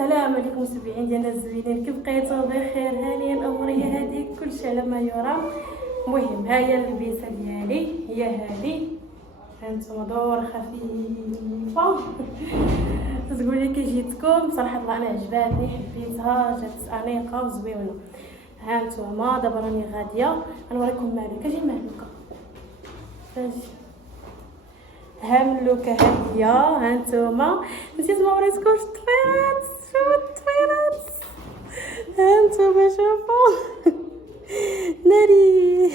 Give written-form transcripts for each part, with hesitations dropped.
السلام عليكم متابعين ديالنا الزوينين، كيف بقيتوا؟ بخير هانيا الاموريه هذه كلشي على ما يرام. المهم ها هي اللبسه ديالي، هي هذه هانتوما دور خفيفه. تقول لي كي جيتكم بصراحه الله انا عجباتني، حبيتها، جات انيقه وزوينه. هانتوما دابا راني غاديه غنوريكم مالك. اجي مالك اجي هاملوكه هي. هانتوما نسيت ما وريتكمش الطفيرات، شوفوا الطفيرات هانتوما شوفوا. ناري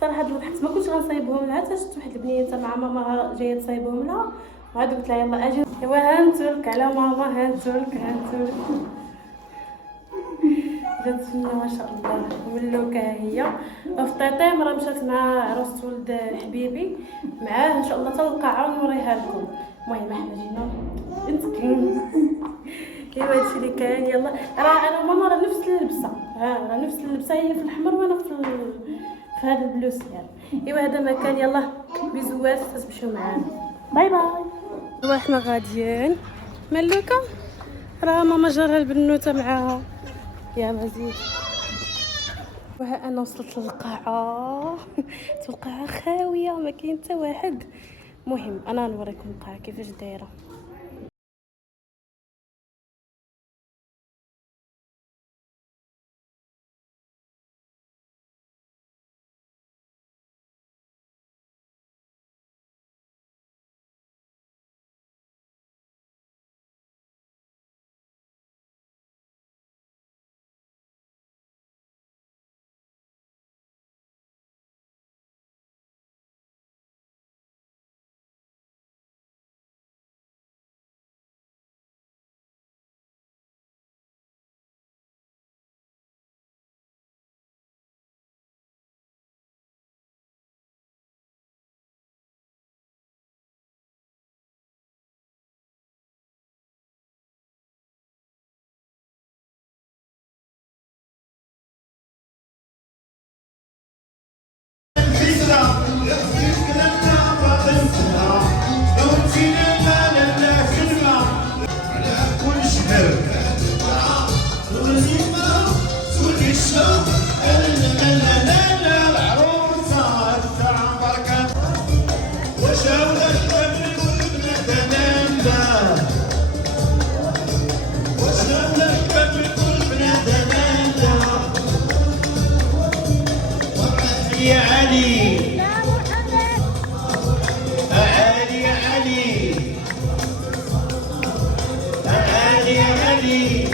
صراحه هاد الوقت ما كنتش غنصايبهم لها، حتى شفت واحد البنيته مع ماما جايه تصايبهم لها، وعاد قلت لها يلا اجي. ايوا هانتولك على ماما، هانتولك جات فينا ما شاء الله ملوكه هي. فطيطيم راه مشات مع عروسه ولد حبيبي معاه ان شاء الله حتى القاعه ونوريها لكم. المهم احنا جينا انتكين. ايوا هادشي اللي كاين. يلا راه انا وماما راه نفس اللبسه، راه نفس اللبسه، هي في الاحمر وانا في هذا البلوسيان. ايوا هذا مكان. يلا بيزوات تمشيو معانا، باي باي. ايوا حنا غاديين. ملوكه راه ماما جارها البنوته معاها يا مزيد. وها انا وصلت للقاعه. القاعه خاويه ما كاين حتى واحد. المهم انا نوريكم القاعه كيفاش دايره. يا علي تعالي يا علي، تعالي يا علي.